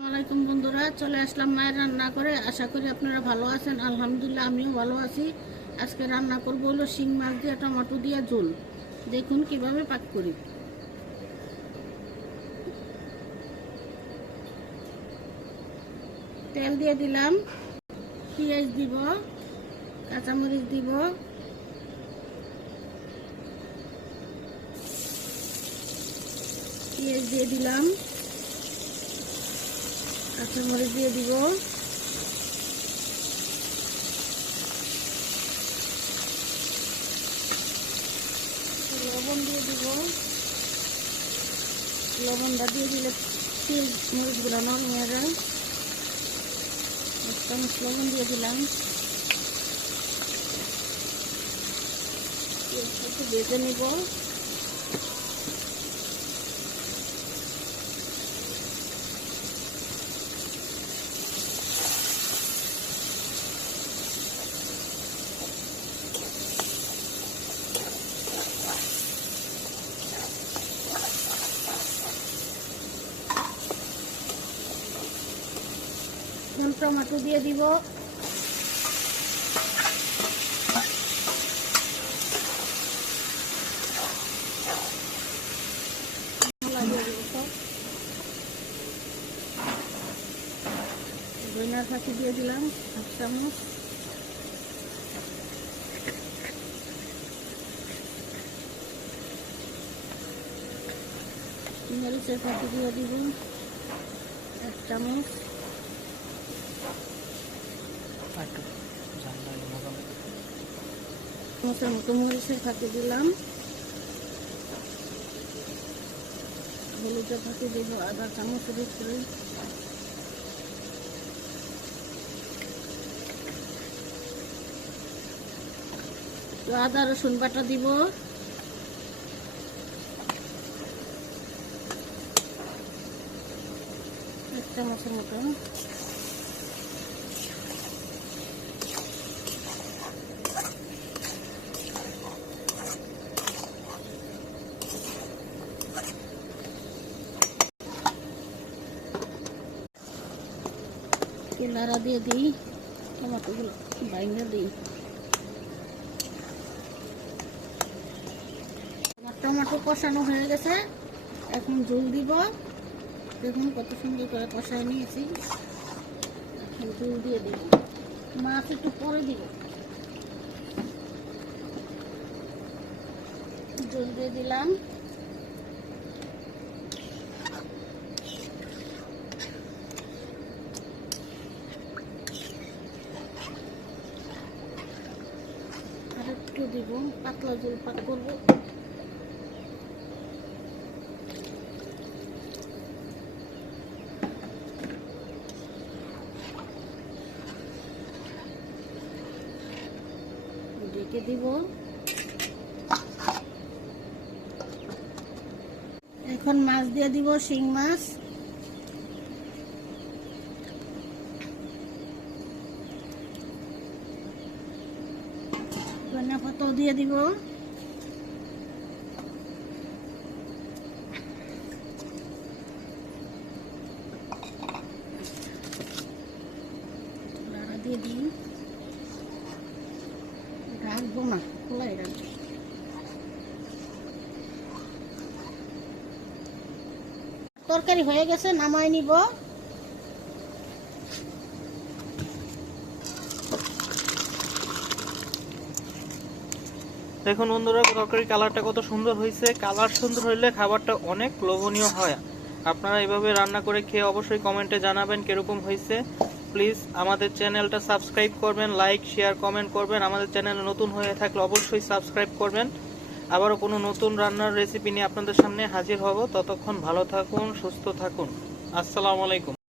আসসালামাইকুম বন্ধুরা, চলে আসলাম মায়ের রান্না করে। আশা করি আপনারা ভালো আছেন। আলহামদুলিল্লাহ আমিও ভালো আছি। আজকে রান্না করবো হলো শিং মাছ দিয়ে টমেটো দিয়ে ঝোল। দেখুন কিভাবে পাক করি। তেল দিয়ে দিলাম, পেঁয়াজ দিব, কাঁচামরিচ দিব, পেঁয়াজ দিয়ে দিলাম, কাঁচামরিচ দিয়ে দিব, লবণ দিয়ে দিব। লবণটা দিয়ে দিলে পেঁয়াজ মরিচগুলো নরম হয়ে যায়। এক চামচ লবণ দিয়ে দিলাম। একটু ভেজে নেব। টমেটো দিয়ে দিব। ধনিয়ার ফাঁকি দিয়ে দিলাম 1 চামচ। মরিচের ফাঁকি দিয়ে দিব 1 চামচ। মতো মরিচের ফাঁকি দিলাম। হলুদের ফাঁকি দিব 1/2 চামচের উপরে। আদা রসুন বাটা দিব। এক চামচের মতো। নাড়া দিয়ে দিই, টমেটোগুলো বাইন্ডা দিই। আমার টমেটো কষানো হয়ে গেছে, এখন ঝোল দিব। দেখুন কত সুন্দর করে কষায় নিয়েছি। এখন ঝোল দিয়ে দিব। মাছ একটু পরে দিব। ঝোল দিয়ে দিলাম। একটু দিব, পাতলা ঝোল পাক করবো। ঢেকে দিব। এখন মাছ দিয়ে দিব, শিং মাছ। ধনিয়া পাতাও দিয়ে দিব। নাড়া দিয়ে দিই। রাখবো না, খোলাই রাখবো। তরকারি হয়ে গেছে, নামাই নিব। দেখুন বন্ধুরা, তরকারি কালারটা কত সুন্দর হয়েছে। কালার সুন্দর হইলে খাবারটা অনেক লোভনীয় হয়। আপনারা এইভাবে রান্না করে খেয়ে অবশ্যই কমেন্টে জানাবেন কিরকম হয়েছে। প্লিজ আমাদের চ্যানেলটা সাবস্ক্রাইব করবেন, লাইক শেয়ার কমেন্ট করবেন। আমাদের চ্যানেলে নতুন হয়ে থাকলে অবশ্যই সাবস্ক্রাইব করবেন। আবারও কোনো নতুন রান্নার রেসিপি নিয়ে আপনাদের সামনে হাজির হব। ততক্ষণ ভালো থাকুন, সুস্থ থাকুন। আসসালামু আলাইকুম।